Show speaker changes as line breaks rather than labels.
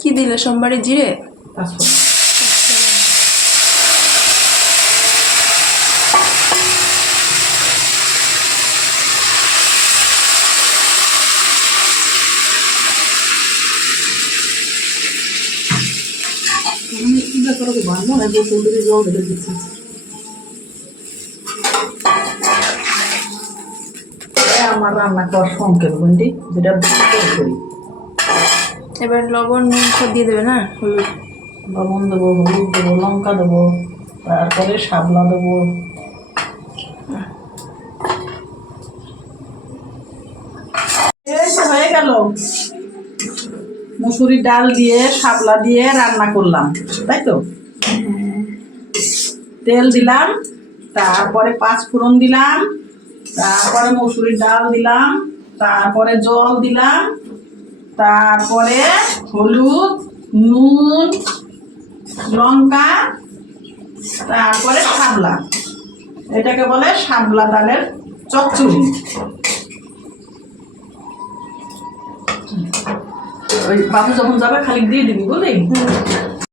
কি দিলে সোমবারে জিরে?
বান্ধব না গোসল করে জল দিচ্ছি আমার রান্না করার সংকেত বন্ডি যেটা করি।
এবার লবণ নুন সব দিয়ে দেবে না? হলুদ।
লবণ দেবো হলুদ দেবো লঙ্কা দেবো তারপরে শাপলা দেবো। হয়ে গেল। মুসুরির ডাল দিয়ে শাপলা দিয়ে রান্না করলাম তাই তো? তেল দিলাম তারপরে পাঁচ ফোড়ন দিলাম তারপরে মুসুরির ডাল দিলাম, তারপরে জল দিলাম, তারপরে হলুদ, নুন, লঙ্কা, তারপরে শাপলা এটাকে বলে শাপলা ডালের চচ্চড়ি। বাবু যখন যাবে, খালি দিয়ে দিবি বুঝলি